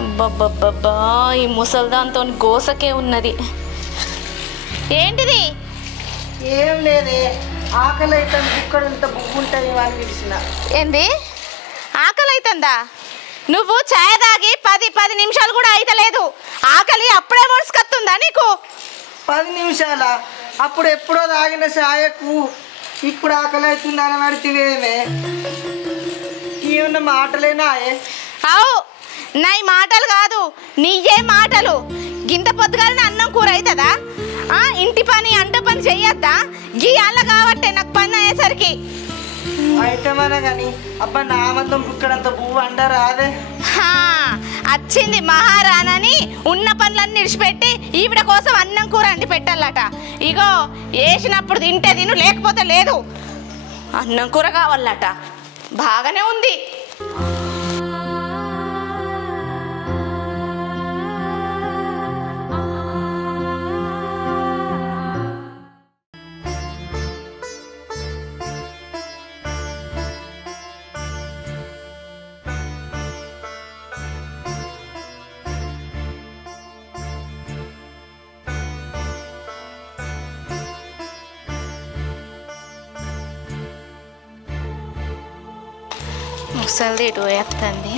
అబ్బబ్బబ్బబ్బా ఈ ముసల్దాంతో గోసకే ఉన్నది. ఏంటిది? ఏం లేదే, ఆకలి అవుతుంది. ఇక్కడ ఇంత బుగ్గు ఉంటుంది అని పిలిచిన. ఏంది ఆకలి అవుతుందా? నువ్వు ఛాయ్ తాగి 10 నిమిషాలు కూడా అయితలేదు. ఆకలి అప్పుడే మొడుచుకొస్తుందా నీకు? 10 నిమిషాల? అప్పుడు ఎప్పుడో తాగిన ఛాయకు ఇప్పుడు ఆకలి అవుతుంది అని పడితేవేమే. ఏమన్నా మాటలేనా? అవు నా మాటలు కాదు, నీయే మాటలు. గింత పొద్దుగాలని అన్నం కూర అవుతుందా? ఇంటి పని అంట పని చెయ్యొద్దా? గీ అల్ల కాబట్టే నాకు పని అయ్యేసరికి అయితేమన్నా కానీ అబ్బా నా మందం ఇక్కడంత పువ్వు అంటారా? అదే వచ్చింది మహారాణని ఉన్న పనులన్నీ విడిచిపెట్టి ఈవిడ కోసం అన్నం కూర అండి పెట్టాలట. ఇగో వేసినప్పుడు తింటే తిను, లేకపోతే లేదు. అన్నం కూర కావాలట. బాగానే ఉంది. ముసలిది ఎటు పోయేస్తుంది?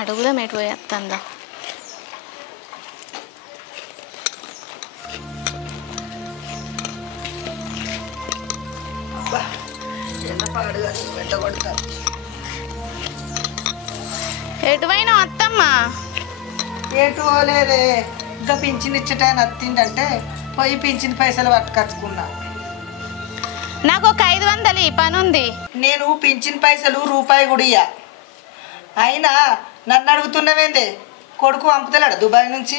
అడుగుదాం ఎటు పోయేస్తుందో. ఎటువైనా అత్తమ్మ? ఎటు పోలేదే, ఇంకా పింఛన్ ఇచ్చటాయని అత్తిండంటే పోయి పింఛన్ పైసలు పట్టుకొచ్చుకున్నా. నాకు ఒక 500 పని ఉంది. నేను పింఛన్ పైసలు రూపాయి గుడియా. అయినా నన్ను అడుగుతున్నావేందే? కొడుకు పంపుతలేడు దుబాయ్ నుంచి?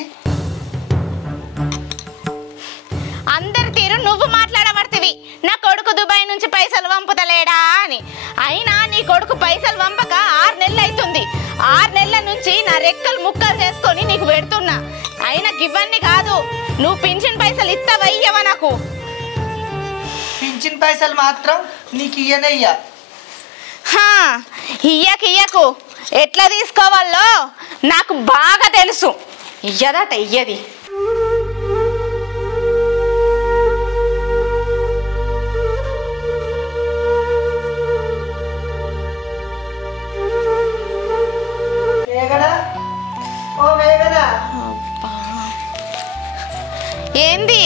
అందరి తీరు నువ్వు మాట్లాడబడుతుంది. నా కొడుకు దుబాయ్ నుంచి పైసలు పంపుతలేడా అని. అయినా నీ కొడుకు పైసలు పంపక 6 నెలలు అవుతుంది. 6 నెలల నుంచి నా రెక్కలు ముక్కలు చేసుకొని నీకు పెడుతున్నా. అయినా ఇవన్నీ కాదు, నువ్వు పింఛన్ పైసలు ఇస్తావయ్యవా? నాకు పింఛన్ పైసలు మాత్రం నీకు ఇయ్యనయ్యా. ఇయ్యకు ఎట్లా తీసుకోవాలో నాకు బాగా తెలుసు. ఇయ్యదట ఇయ్యది. ఏంది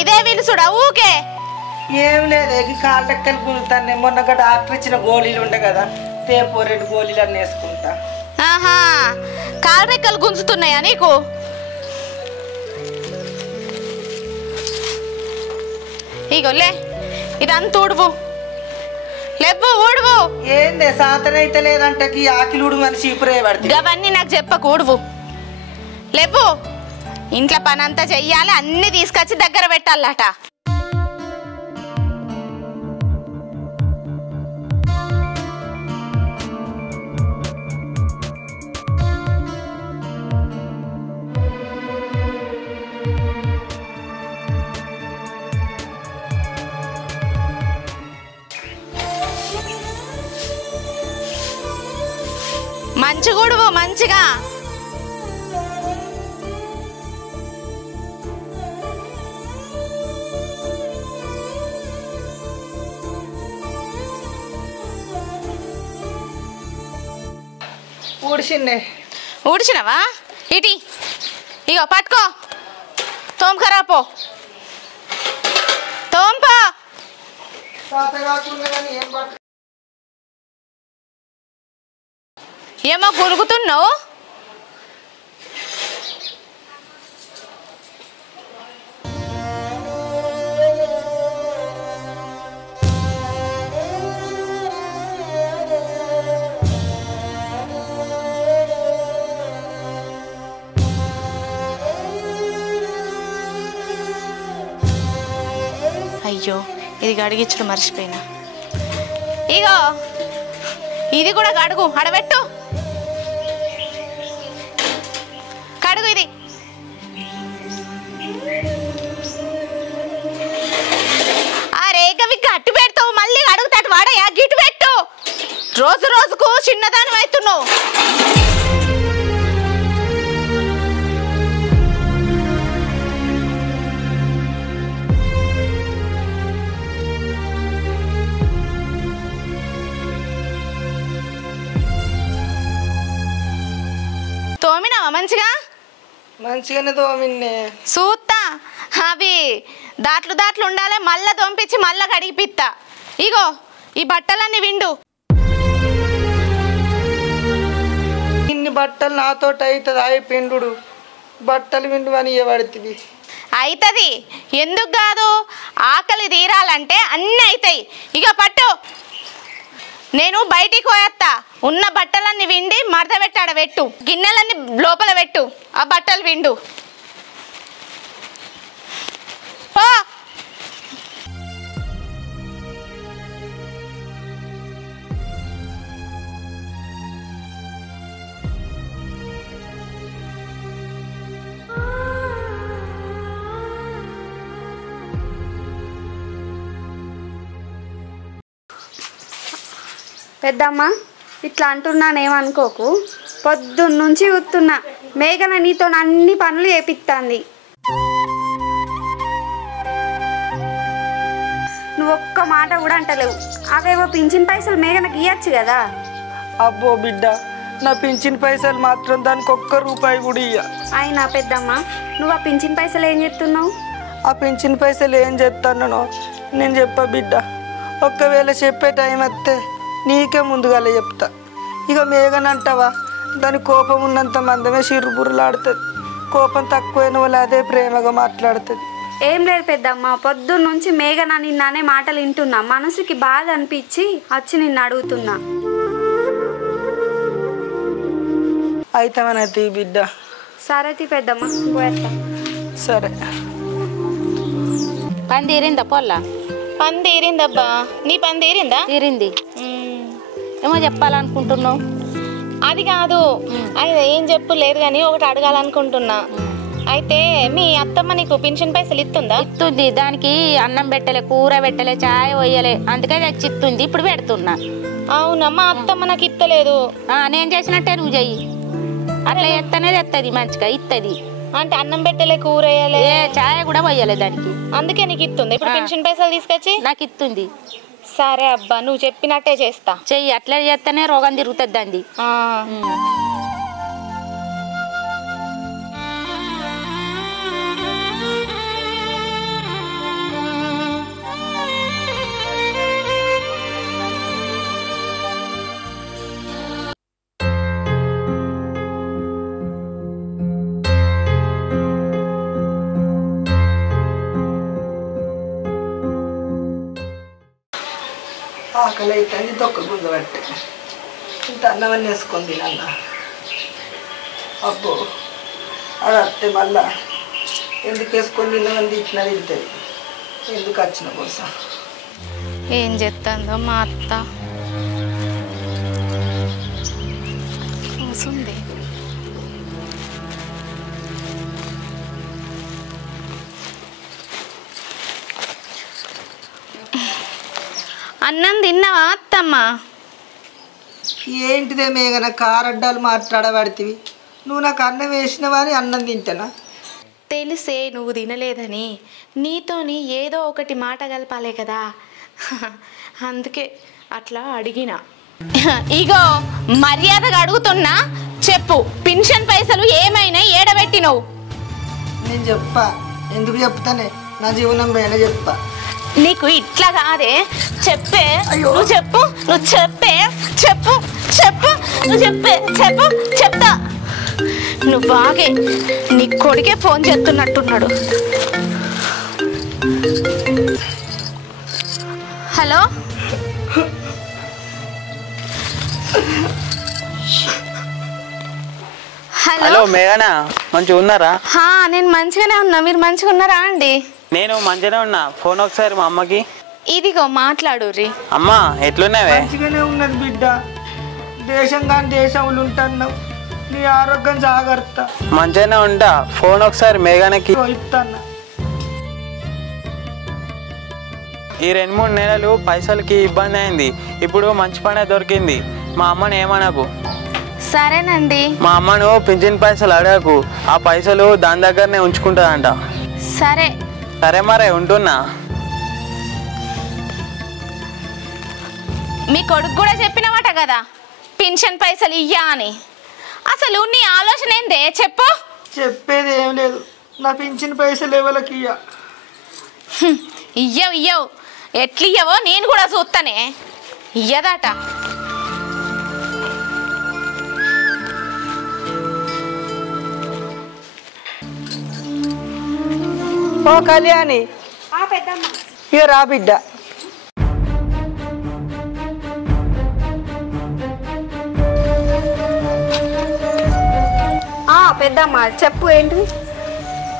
ఇదే పిలుసుడా ఊకే? ఏం లేదే, కాళ్ళ రెక్కలు గుంజుతాను. మొన్న డాక్టర్ ఇచ్చిన గోళీలు ఉండే కదా, తేపో 2 గోళీలు అన్నీ వేసుకుంటా. కాళ్ళ రెక్కలు గుంజుతున్నాయా నీకు? ఇగోలే ఇదంతా ఊడువు. లేవు ఊడువు. ఏందే సాతనైతే లేదంటే ఆకిలి ఊడు మనిషి ఇప్పుడే పడుతుంది. అవన్నీ నాకు చెప్పకు, ఊడువు. లేవు, ఇంట్లో పని అంతా చెయ్యాలి, అన్ని తీసుకొచ్చి దగ్గర పెట్టాలట. మంచిగూడువు మంచిగా. ఊడిసిండే. ఊడిచినవా? ఇటీ ఇగో పట్టుకో, తోంకరాపో, తోంపా. ఏమో గురుగుతున్నావు? అయ్యో ఇది గడిగించడం మర్చిపోయినా. ఇగో ఇది కూడా కడుగు, అడబెట్టు. కడుగు ఇది. ఆ రేఖవి గట్టు పెడతావు, మళ్ళీ అడుగుతాడు వాడయా గిట్టు పెట్టు. రోజు రోజుకు చిన్నదాని అవుతున్నావు. తోమినావా మంచిగా? మంచిగానే తోమిన్నే. సూత్తా అవి దాట్లు దాట్లు ఉండాలి, మళ్ళా తోంపించి మళ్ళా కడిగిపిత్తా. ఇగో ఈ బట్టలన్నీ విండు. ఇన్ని బట్టలు నాతో అవుతుంది. అవి పిండు బట్టలు విండు అని ఇవ్వబడుతుంది. అవుతుంది, ఎందుకు కాదు? ఆకలి తీరాలంటే అన్నీ అవుతాయి. ఇక పట్టు, నేను బయటికి పోయేస్తా. ఉన్న బట్టలన్నీ విండి మడత పెట్టాడ పెట్టు, గిన్నెలన్నీ లోపల పెట్టు, ఆ బట్టలు విండు. పో. పెద్దమ్మ ఇట్లా అంటున్నానేమనుకోకు. పొద్దున్నుంచి చూస్తున్నా మేఘన నీతో అన్ని పనులు చేపిస్తాంది. నువ్వు ఒక్క మాట కూడా అంటలేవు. అవేవో పింఛన్ పైసలు మేఘనకి ఇవ్వచ్చు కదా. అబ్బో బిడ్డ, నా పింఛన్ పైసలు మాత్రం దానికి ఒక్క రూపాయి కూడా ఇయ్య. అయినా పెద్దమ్మ నువ్వు ఆ పింఛన్ పైసలు ఏం చేస్తున్నావు? ఆ పింఛన్ పైసలు ఏం చేస్తాను నేను చెప్పా బిడ్డ. ఒక్కవేళ చెప్పే టైం వస్తే నీకే ముందుగా చెప్తా. ఇక మేఘనంటావా, దాని కోపం ఉన్నంత మందమే చిరుబుర్రలాడుతుంది. కోపం తక్కువైన వాళ్ళు అదే ప్రేమగా మాట్లాడుతుంది. ఏం లేదు పెద్దమ్మ, పొద్దున్నుంచి మేఘన నిన్ననే మాటలు వింటున్నా. మనసుకి బాధ అనిపించి వచ్చి నిన్ను అడుగుతున్నా. అయితమనది బిడ్డ. సరే పెద్దమ్మ పోయేస్తా. సరే. పని తీరిందా పొల్లా? పని తీరిందబ్బా. నీ పని తీరిందా? తీరింది. ఏమో చెప్పాలనుకుంటున్నావు? అది కాదు, అది ఏం చెప్పు లేదు కానీ ఒకటి అడగాలనుకుంటున్నా. అయితే మీ అత్తమ్మ నీకు పింఛన్ పైసలు ఇస్తుందా? ఇస్తుంది. దానికి అన్నం పెట్టలే, కూర పెట్టలే, చాయ్ పోయలే, అందుకే తెచ్చి ఇస్తుంది. ఇప్పుడు పెడుతున్నా. అవునా? మా అత్తమ్మ నాకు ఇత్తలేదు. నేను చేసినట్టే నువ్వు చెయ్యి. అట్లా ఎత్తనే తెస్తుంది, మంచిగా ఇస్తుంది. అంటే అన్నం పెట్టలే, కూర వేయలే, చాయ్ కూడా పోయలే దానికి, అందుకే నీకు ఇస్తుంది. ఇప్పుడు పింఛన్ పైసలు తీసుకొచ్చి నాకు ఇస్తుంది. సరే అబ్బా, నువ్వు చెప్పినట్టే చేస్తా. చెయ్యి, అట్లా చేస్తేనే రోగం తిరుగుతుంది అంది. ఆకలి అవుతుంది, తొక్క గుంజ పట్టే ఇంత అన్నమని వేసుకొని తినన్న. అబ్బో అది అత్తే మళ్ళా ఎందుకు వేసుకొని తిన్నామని తిట్టినా తింటుంది. ఎందుకు వచ్చిన కోసం ఏం చేస్తుందో మా అత్త. కూసుంది. అన్నం తిన్నావా అత్తమ్మ? ఏంటిదే మేఘన కారడ్డాలు మాట్లాడబడితివి. నువ్వు నాకు అన్నం వేసినవా అని అన్నం తింటానా? తెలిసే నువ్వు తినలేదని నీతోని ఏదో ఒకటి మాట కలపాలే కదా, అందుకే అట్లా అడిగిన. ఇగో మర్యాదగా అడుగుతున్నా, చెప్పు, పింఛన్ పైసలు ఏమైనా ఏడబెట్టినవు? నేను చెప్పా. ఎందుకు చెప్తానే? నా జీవనం పైన చెప్పా. నీకు ఇట్లా కాదే, చెప్పే. నువ్వు చెప్పు, నువ్వు చెప్పే, చెప్పు చెప్పు, నువ్వు చెప్పే, చెప్పు, చెప్తా. నువ్వు బాగే నీ కొడుకే ఫోన్ చేస్తున్నట్టున్నాడు. హలో, హలో మేఘనా, మంచిగా ఉన్నారా? నేను మంచిగానే ఉన్నా, మీరు మంచిగా ఉన్నారా అండి? నేను మంచిగానే ఉన్నా. ఫోన్ ఒకసారి మా అమ్మకి. ఇదిగో మాట్లాడు రీ. అమ్మా ఎట్లున్నావే? మంచిగానే ఉన్నది బిడ్డ. దేశం కానీ దేశంలో ఉంటున్నావు. నీ ఆరోగ్యం జాగ్రత్త. మంచిగానే ఉంటా. ఫోన్ ఒకసారి మేఘనకి ఇస్తాను. ఈ 2-3 నెలలు పైసలకి ఇబ్బంది అయింది. ఇప్పుడు మంచి పనే దొరికింది. మా అమ్మని ఏమనకు. సరేనండి. మా అమ్మను పింఛన్ పైసలు అడగకు. ఆ పైసలు దాని దగ్గరనే ఉంచుకుంటుందంట. సరే సరే మరే ఉంటున్నా. మీ కొడుకు కూడా చెప్పినమాట కదా పెన్షన్ పైసలు ఇయ్యా అని. అసలు నీ ఆలోచన ఏందే చెప్పు. చెప్పేది ఏం లేదు. నా పింఛన్ పైసలు ఎవరికి ఇయ్యవు ఎట్లు ఇయ్యవో నేను కూడా చూస్తానే. ఇయ్యదట. ఓ కళ్యాణి ఇక రా బిడ్డ. పెద్దమ్మ చెప్పు ఏంటి?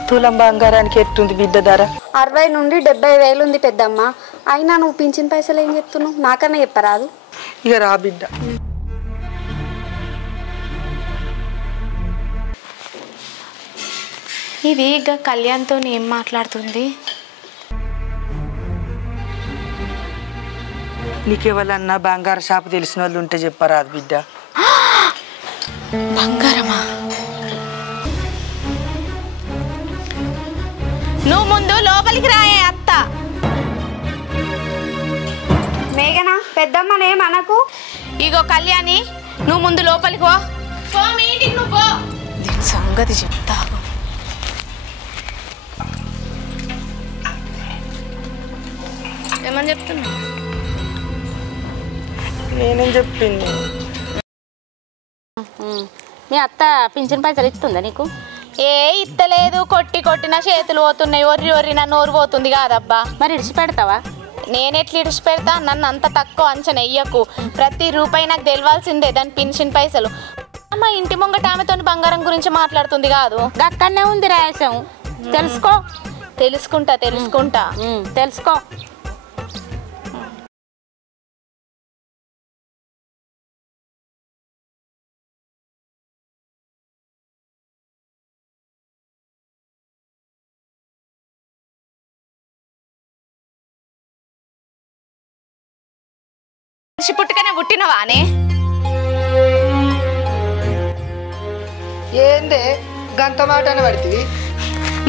తులం బంగారానికి ఎట్టుంది బిడ్డ ధర? 60 నుండి 70,000 ఉంది పెద్దమ్మ. అయినా నువ్వు పింఛన్ పైసలు ఏం చెప్తున్నావు? నాకన్నా చెప్పరాదు. ఇక రా బిడ్డ. ఇది ఇక కళ్యాణ్తో ఏం మాట్లాడుతుంది? నీకెవరన్నా బంగారు షాపు తెలిసిన వాళ్ళు ఉంటే చెప్పరాదు బిడ్డ. బంగారమా? నువ్వు ముందు లోపలికి రాయే అత్త. మేఘనా పెద్దమ్మనే మనకు. ఇగో కళ్యాణి నువ్వు ముందు లోపలికి పో. మీటింగ్ నువ్వు పో. దీని సంగతి చెప్తా. ఏమని చెప్తున్నా? నేనేం చెప్పింది? మీ అత్త పింఛన్ పైసలు ఇస్తుందా నీకు? ఇత్తలేదు. కొట్టిన చేతులు పోతున్నాయి. ఒర్రి నా నోరు పోతుంది కాదబ్బా. మరి ఇడిచిపెడతావా? నేనెట్లు ఇడిచిపెడతా? నన్ను అంత తక్కువ అంచనా వెయ్యకు. ప్రతి రూపాయి నాకు తెలియాల్సిందే దాని పెన్షన్ పైసలు. మా ఇంటి ముంగట ఆమెతో బంగారం గురించి మాట్లాడుతుంది కాదు. అక్కడనే ఉంది రాయసం. తెలుసుకో. తెలుసుకుంటా తెలుసుకో. పుట్టుకనే పుట్టినవానే? ఏందే గంత మాట అని పడుతుంది?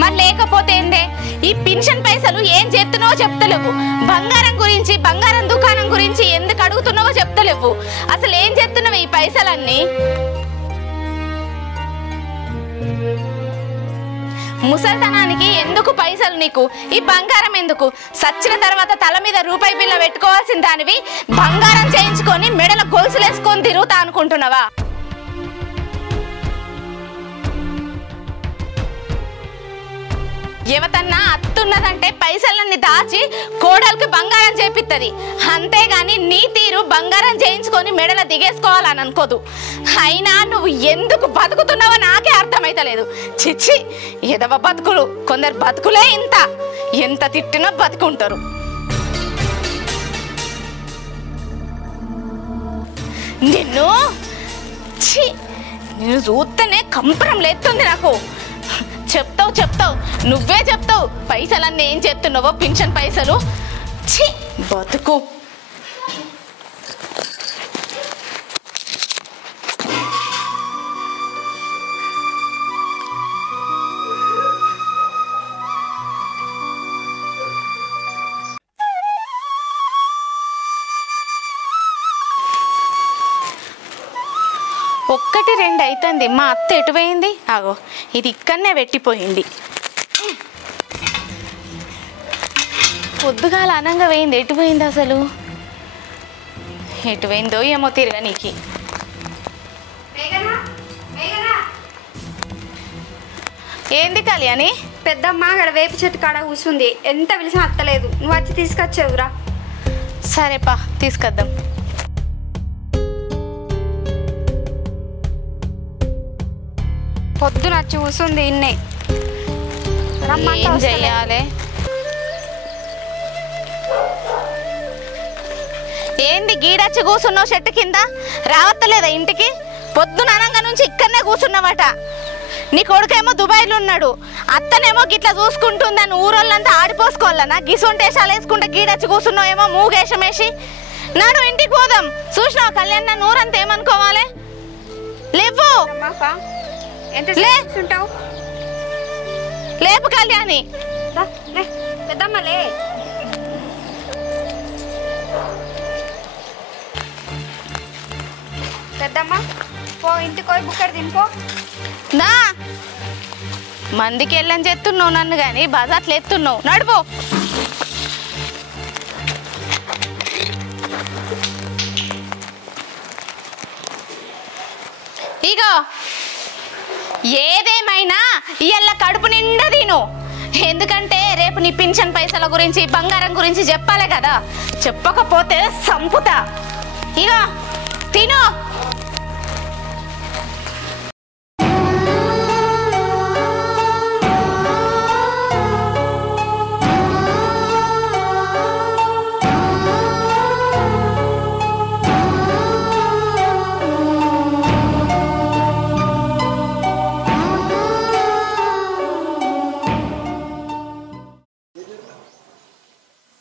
మరి లేకపోతే ఏందే? ఈ పెన్షన్ పైసలు ఏం చేస్తున్నావో చెప్తలేవు. బంగారం గురించి, బంగారం దుకాణం గురించి ఎందుకు అడుగుతున్నావో చెప్తలేవు. అసలు ఏం చేస్తున్నావు ఈ పైసలన్నీ? ముసల్తనానికి ఎందుకు పైసలు నీకు? ఈ బంగారం ఎందుకు? సచ్చిన తర్వాత తల మీద రూపాయి బిల్ల పెట్టుకోవాల్సిన దానివి బంగారం చేయించుకొని మెడల గొలుసులేసుకొని తిరుగుతా అనుకుంటున్నావా? ఎవతన్నా అత్తున్నదంటే పైసలన్నీ దాచి కోడలికి బంగారం చేపిస్తుంది. అంతేగాని నీ తీరు బంగారం చేయించుకొని మెడల దిగేసుకోవాలని అనుకోదు. అయినా నువ్వు ఎందుకు బతుకుతున్నావో నాకే అర్థమైతలేదు. చిచ్చి ఎదవ బతుకులు. కొందరు బతుకులే ఇంత. ఎంత తిట్టినా బతుకుంటారు. నిన్ను చూస్తేనే కంపరం లేస్తుంది నాకు. చెప్తావు నువ్వే చెప్తావు. పైసలన్నీ ఏం చెప్తున్నావో పెన్షన్ పైసలు. ఛీ బతుకు. ఒక్కటి రెండు అవుతుంది. మా అత్త ఎటుపోయింది? ఆగో ఇది ఇక్కడనే పెట్టిపోయింది. పొద్దుగాల అనంగా పోయింది. ఎటుపోయింది అసలు? ఎటుపోయిందో ఏమో తిరగనీకి. ఏంది కళ్యాణి? పెద్దమ్మ అక్కడ వేప చెట్టు కాడ కూర్చుంది. ఎంత పిలిచినా అత్తలేదు. నువ్వు వచ్చి తీసుకొచ్చావురా. సరేపా తీసుకొద్దాం. పొద్దున వచ్చి కూర్చుంది. ఇన్నే ఏం చెయ్యాలి? ఏంది గీడచ్చి కూర్చున్నావు చెట్టు కింద? రావత్తలేదా ఇంటికి? పొద్దున అనంగా నుంచి ఇక్కడనే కూర్చున్నావట. నీ కొడుకేమో దుబాయ్లో ఉన్నాడు, అత్తనేమో గిట్లా చూసుకుంటుందని ఊరోళ్ళంతా ఆడిపోసుకోవాలన్నా గిసొంటేసాలు వేసుకుంటే గీడచ్చి కూర్చున్నావేమో మూగేషం వేసి. నాడు ఇంటికి పోదాం. చూసినావు కళ్యాణ్ నన్ను ఊరంతా ఏమనుకోవాలి? లేవు లేపు కళ్యాణి. పెద్దమ్మలే పెద్దమ్మ పో ఇంటికి పోయి బుక్కడి తినిపో. నా మందికి వెళ్ళని చెప్తున్నావు నన్ను, కానీ బజార్లు ఎత్తున్నావు. నడుపో. ఇగో ఏదేమైనా ఇవాళ కడుపు నిండా తిను. ఎందుకంటే రేపు నీ పింఛన్ పైసల గురించి బంగారం గురించి చెప్పాలి కదా, చెప్పకపోతే సంపుతా. ఇగో తిను.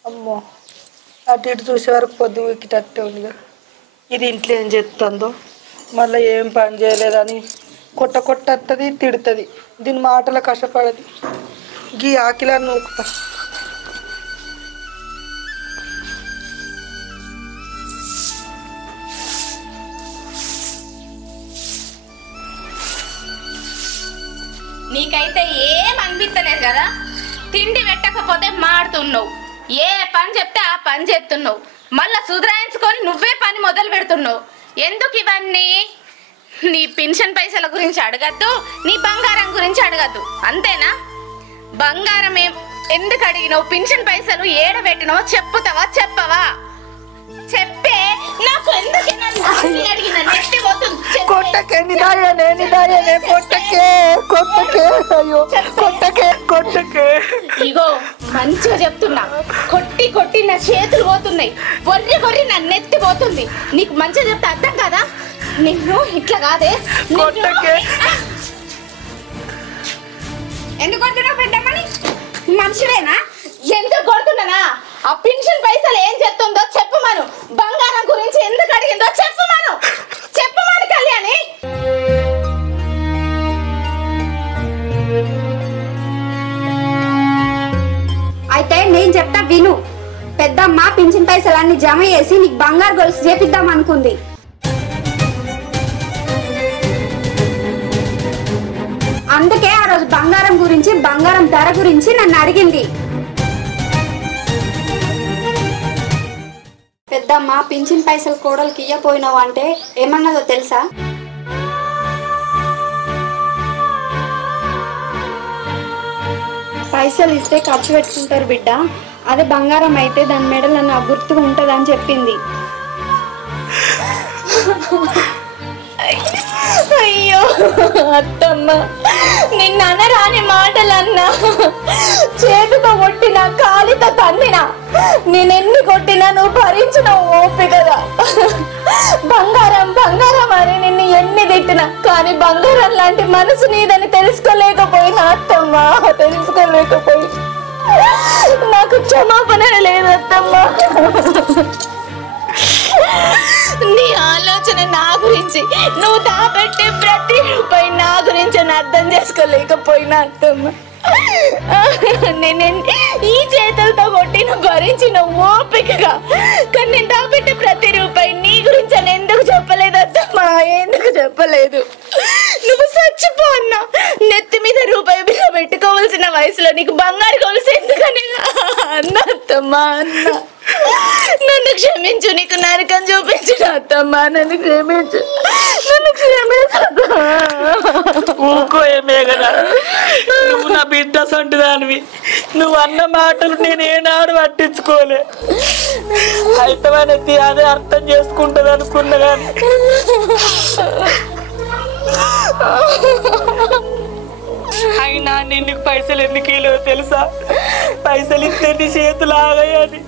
అమ్మో, అటు ఇటు చూసే వరకు పొద్దు ఎక్కిటట్టే ఉందిగా. ఇది ఇంట్లో ఏం చేస్తుందో, మళ్ళీ ఏం పని చేయలేదని కొట్టది, తిడుతుంది. దీని మాటల కష్టపడది. గీ ఆకిలాన్ని నూకుతా. నీకైతే ఏం అనిపిస్తలేదు కదా, తిండి పెట్టకపోతే మాడుతున్నావు, ఏ పని చెప్తే ఆ పని చేస్తున్నావు, మళ్ళా సుధరాయించుకొని నువ్వే పని మొదలు పెడుతున్నావు. ఎందుకు ఇవన్నీ? నీ పెన్షన్ పైసల గురించి అడగద్దు, నీ బంగారం గురించి అడగద్దు, అంతేనా? బంగారం ఎందుకు అడిగినావు, పెన్షన్ పైసలు ఏడబెట్టినావు చెప్పుతావా చెప్పవా? చెప్పే. నాకు ఎందుకు అడిగిన నెత్తి పోతుంది. కొట్టకే నిదాయనే కొట్టకే అయ్యో కొట్టకే. ఇగో మంచిగా చెప్తున్నా, కొట్టి కొట్టి నా చేతులు పోతున్నాయి, కొర్రి నా నెత్తి పోతుంది. నీకు మంచిగా చెప్తే అర్థం కదా? నిన్ను ఇట్లా కాదే. ఎందుకు కొడుతున్నావు పెద్దమ్మని? మనుషులేనా? ఎందుకు కొడుతున్నానా? ఆ పెన్షన్ పైసలు ఏం చేస్తుందో చెప్పమను, బంగారం గురించి ఎందుకు అడిగిందో చెప్పమను కళ్యాణి. అయితే నేను చెప్తా విను. పెద్దమ్మ పింఛన్ పైసలన్నీ జమ చేసి నీకు బంగారు గొలుసు చేపిద్దాం అనుకుంది. అందుకే ఆ రోజు బంగారం గురించి, బంగారం ధర గురించి నన్ను అడిగింది. పెద్దమ్మ పింఛన్ పైసలు కోడలికి ఇయ్యపోయినావు అంటే ఏమన్నదో తెలుసా? పైసలు ఇస్తే ఖర్చు పెట్టుకుంటారు బిడ్డ, అదే బంగారం అయితే దాని మెడలో నా గుర్తుగా ఉంటుందని చెప్పింది. అయ్యో అత్తమ్మ, నిన్న అనరాని మాటలన్నా, చేతితో కొట్టినా కాలితో తన్నినా, నేనెన్ని కొట్టినా నువ్వు భరించిన ఓపికగా. బంగారం అని నిన్ను ఎన్ని తిట్టినా, కానీ బంగారం లాంటి మనసు నీదని తెలుసుకోలేకపోయినా అత్తమ్మ, తెలుసుకోలేకపోయి. నాకు క్షమాపణ లేదు అత్తమ్మ. నీ ఆలోచన నా గురించి, నువ్వు దాపెట్టే ప్రతి రూపాయి నా గురించి అని అర్థం చేసుకోలేకపోయినా అత్తమ్మ. నేను ఈ చేతులతో కొట్టిన భరించిన ఓపికగా, కానీ నేను దాపెట్టే ప్రతి రూపాయి నీ గురించి అని ఎందుకు చెప్పలేదు అత్తమ్మా? ఎందుకు చెప్పలేదు? నువ్వు చచ్చిపో అన్నా, నెత్తి మీద రూపాయి బిల్ల పెట్టుకోవాల్సిన వయసులో నీకు బంగారు కొలుసు ఎందుకని అన్న అత్తమ్మా అన్న. నన్ను క్షమించు, నీకు నరకం చూపించిన అత్తమ్మా, నన్ను క్షమించు. ఊకో ఏమే కదా, నువ్వు నా బిడ్డ సంటిదానివి. నువ్వు అన్న మాటలు నేను ఏనాడు పట్టించుకోలే. అయితే అదే అర్థం చేసుకుంటది అనుకున్నా కానీ అయినా నేను పైసలు ఎందుకు ఇవ్వలేవు తెలుసా? పైసలు ఇస్తే నీ చేతులు ఆగాయని.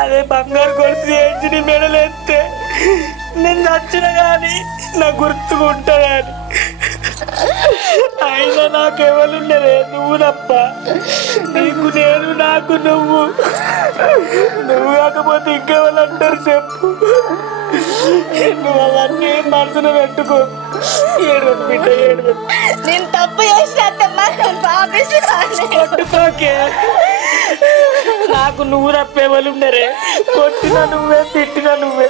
అదే బంగారు గొలుసు చేయించి నీ మెడలేస్తే నేను నచ్చిన కానీ నా గుర్తుగా ఉంటుందని. అయినా నాకెవరుండరే, నువ్వు తప్ప. నీకు నేను, నాకు నువ్వు. నువ్వు కాకపోతే ఇంకెవరు అంటారు చెప్పు. నువ్వు అవన్నీ మనసులో పెట్టుకో. ఏడవకు బిడ్డ, ఏడవకు. నేను తప్పు చేసినట్టమ్మా, నేను కొట్టుకోకే. నాకు నువ్వు తప్పేవాళ్ళుండరే. కొట్టినా నువ్వే, తిట్టినా నువ్వే.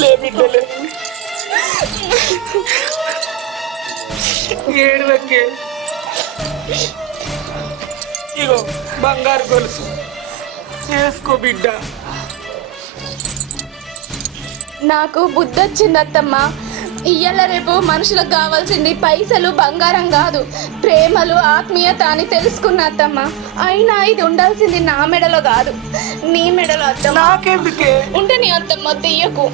లే బిడ్డలే, ఏడవకే. ఇగో బంగారు గొలుసు చేసుకో బిడ్డ. నాకు బుద్ధి వచ్చింది అత్తమ్మ. ఇయ్యాల రేపు మనుషులకు కావాల్సింది పైసలు బంగారం కాదు, ప్రేమలు ఆత్మీయత అని తెలుసుకున్న అత్తమ్మ. అయినా ఇది ఉండాల్సింది నా మెడలో కాదు, నీ మెడలో అత్తమ్మ. నాకెందుకే? ఉంటే నీ అత్తమ్మ తీయకు.